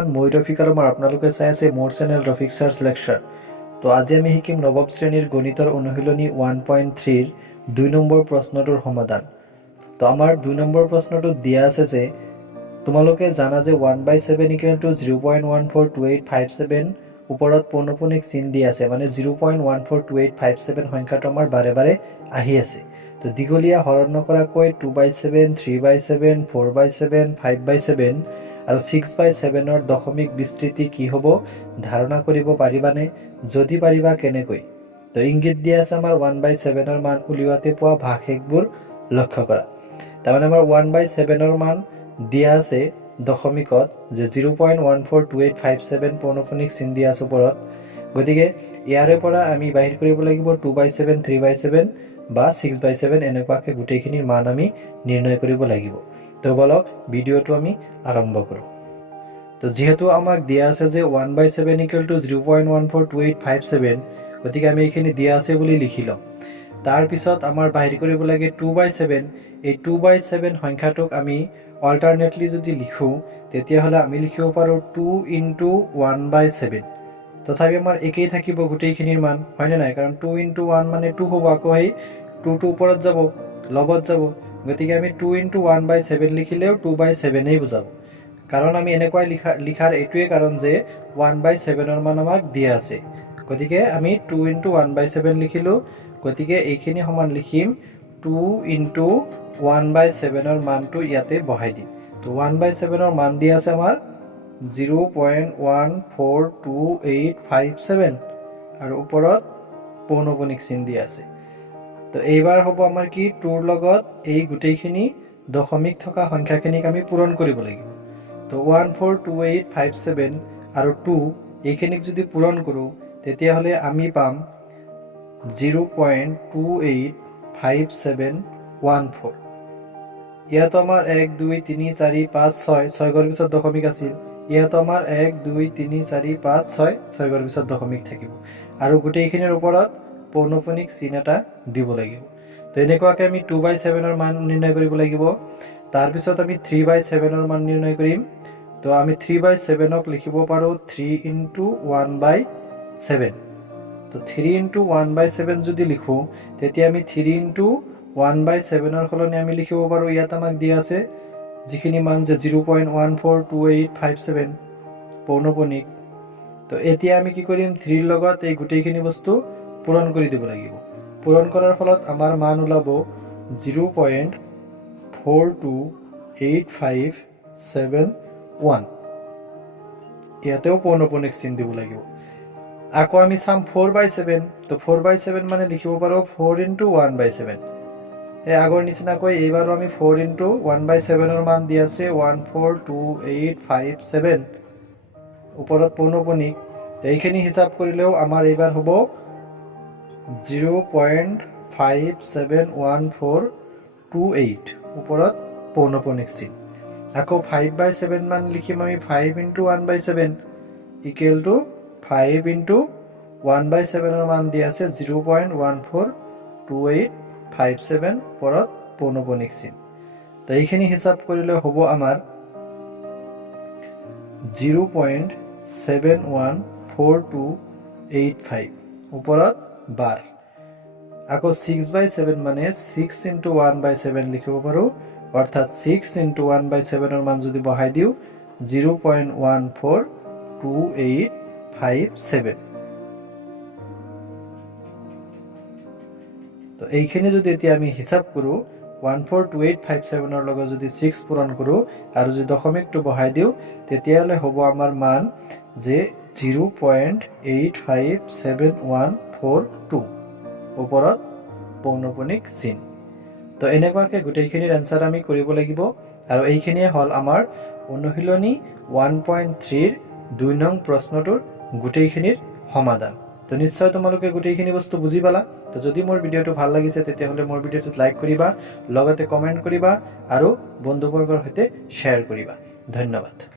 বৰ্তমান মই ৰফিক আৰু আপোনালোকে চাই আছে মোৰ চেনেল ৰফিক ছাৰছ লেকচাৰ। তো আজি আমি শিকিম নৱম শ্ৰেণীৰ গণিতৰ অনুশীলনী 1.3 2 নম্বৰ প্ৰশ্নটোৰ সমাধান। তো আমাৰ 2 নম্বৰ প্ৰশ্নটোত দিয়া আছে যে তোমালোকে জানা যে 1/7 = 0.142857 ওপৰত পৌনঃপুনিক চিন দিয়া আছে, মানে 0.142857 সংখ্যাটো আমাৰ বাৰে বাৰে আহি আছে। তো দীঘলীয়া হৰণ নকৰাকৈ 2/7 3/7 4/7 5/7 আৰু 6/7 দশমিক বিস্তৃতি কি হ'ব ধাৰণা কৰিব পাৰিবানে? যদি পাৰিবা কেনেকৈ? তো ইংগিত দিয়া আছে আমাৰ 1/7 মান উলিওৱাতে পোৱা ভাগশেষবোৰ লক্ষ্য কৰা। তাৰমানে আমাৰ 1/7 মান দিয়া আছে দশমিকত যে 0.142857 পৌনঃপুনিক চিন দিয়া আছে ওপৰত। গতিকে ইয়াৰে পৰা আমি বাহিৰ কৰিব লাগিব 2/7 3/7 বা 6/7 এনেকুৱাকৈ গোটেইখিনিৰ মান আমি নিৰ্ণয় কৰিব লাগিব। তো বলক ভিডিঅ'টো আমি আৰম্ভ কৰোঁ। তো যেহেতু আমাক দিয়া আছে যে 1/7 = 0.142857, গতিকে আমি এইখিনি দিয়া আছে বুলি লিখি ল'ম। তাৰপিছত আমাৰ বাহিৰ কৰিব লাগে 2/7। এই 2/7 সংখ্যাটোক আমি অল্টাৰনেটলি যদি লিখোঁ তেতিয়াহ'লে আমি লিখিব পাৰোঁ 2 × 1/7। তথাপি আমাৰ একেই থাকিব গোটেইখিনিৰ মান, হয়নে নাই? কাৰণ 2 × 1 মানে 2 হ'ব, আকৌ সেই 2টো ওপৰত যাব, লগত যাব। গতিকে আমি 2 × 1/7 লিখিলেও 2/7 বুজাব। কাৰণ আমি এনেকুৱাই লিখাৰ এইটোৱে কাৰণ যে 1/7 মান আমাক দিয়া আছে। গতিকে আমি 2 × 1/7 লিখিলোঁ। গতিকে এইখিনি সমান লিখিম 2 × 1/7 মানটো ইয়াতে বহাই দিম। তো 1/7 মান দিয়া আছে আমাৰ 0.142857 আৰু ওপৰত পৌনঃপুনিক চিন দিয়া আছে। তো এইবাৰ হ'ব আমাৰ কি 2ৰ লগত এই গোটেইখিনি দশমিক থকা সংখ্যাখিনিক আমি পূৰণ কৰিব লাগিব। তো 14287 আৰু 2 এইখিনিক যদি পূৰণ কৰোঁ তেতিয়াহ'লে আমি পাম 0.285714। ইয়াতো আমাৰ 1 2 3 4 5 6 6 ঘৰ পিছত দশমিক আছিল। ইয়াতো আমাৰ 1 2 3 4 5 6 6 ঘৰ পিছত দশমিক থাকিব আৰু গোটেইখিনিৰ ওপৰত পৌনঃপুনিক চিন এটা দিব লাগিব। তো এনেকুৱাকৈ আমি 2/7 মান নিৰ্ণয় কৰিব লাগিব। তাৰপিছত আমি 3/7 মান নিৰ্ণয় কৰিম। তো আমি 3/7ক লিখিব পাৰোঁ 3 × 1/7। তো 3 × 1/7 যদি লিখোঁ তেতিয়া আমি 3 × 1/7 সলনি আমি লিখিব পাৰোঁ, ইয়াত আমাক দিয়া আছে যিখিনি মান যে 0.142857 পৌনঃপুনিক। তো এতিয়া আমি কি কৰিম, 3ৰ লগত এই গোটেইখিনি বস্তু পূৰণ কৰি দিব লাগিব। পূৰণ কৰাৰ ফলত আমাৰ মান ওলাব 0.428571। ইয়াতেও পৌনঃপুনিক চিন দিব লাগিব। আকৌ আমি চাম 4/7। তো 4/7 মানে লিখিব পাৰোঁ 4 × 1/7। এই আগৰ নিচিনাকৈ এইবাৰো আমি 4 × 1/7 মান দিয়া আছে 1428557 ওপৰত পৌনঃপুনিক। এইখিনি হিচাপ কৰিলেও আমাৰ এইবাৰ হ'ব 0.571428 ওপৰত পৌনঃপুনিক চিন। আকৌ 5/7 মান লিখিম আমি 5 × 1/7 = 5 × 1/7 মান দিয়া আছে 0.142857 ওপৰত পৌনঃপুনিক চিন। তো এইখিনি হিচাপ কৰিলে হ'ব আমাৰ 0.714285 ওপৰত বাৰ। আকৌ 6/7 মানে 6 × 1/7 লিখিব পাৰোঁ, অৰ্থাৎ 6 × 1/7 মান যদি বহাই দিওঁ 0.142857। তো এইখিনি যদি এতিয়া আমি হিচাপ কৰোঁ 1428557 লগত যদি 6 পূৰণ কৰোঁ আৰু যদি দশমিকটো বহাই দিওঁ তেতিয়াহ'লে হ'ব আমাৰ মান যে 0.857142 ওপৰত পৌনঃপুনিক চিন। তো এনেকুৱাকৈ গোটেইখিনিৰ এনচাৰ আমি কৰিব লাগিব। আৰু এইখিনিয়ে হ'ল আমাৰ অনুশীলনী 1.3ৰ 2 নং প্ৰশ্নটোৰ গোটেইখিনিৰ সমাধান। তো নিশ্চয় তোমালোকে গোটেইখিনি বস্তু বুজি পালা। তো যদি মোৰ ভিডিঅ'টো ভাল লাগিছে তেতিয়াহ'লে মোৰ ভিডিঅ'টোত লাইক কৰিবা, লগতে কমেণ্ট কৰিবা আৰু বন্ধুবৰ্গৰ সৈতে শ্বেয়াৰ কৰিবা। ধন্যবাদ।